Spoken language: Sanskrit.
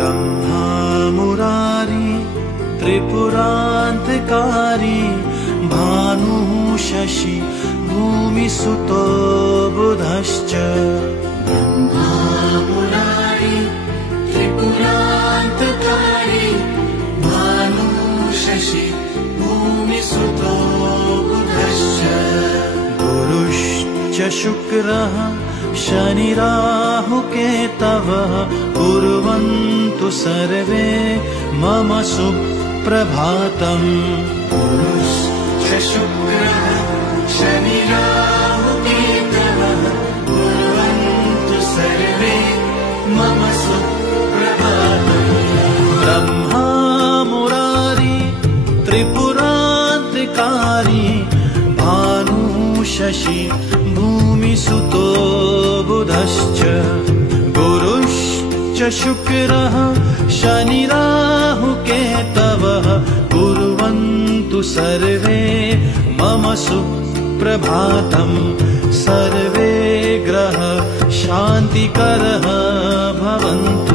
ब्रह्मा मुरारी त्रिपुरान्तकारी भानुः शशि भूमिसुतो बुधश्च ब्रह्मा मुरारी त्रिपुरान्तकारी भानुः शशि भूमिसुतो बुधश्च गुरुश्च शुक्रः शनिराहुकेतवः कुर्वन्तु सर्वे मम सुप्रभातम् गुरुश्च शुक्रः शनिराहुकेतवः कुर्वन्तु सर्वे मम सुप्रभातम् ब्रह्मा मुरारी त्रिपुरान्तकारी भानुः शशि भूमिसुतो बुधश्च गुरुश्च शुक्रः शनिराहुकेतवः कुर्वन्तु सर्वे मम सुप्रभातम् सर्वे ग्रह शान्तिकरः भवन्तु।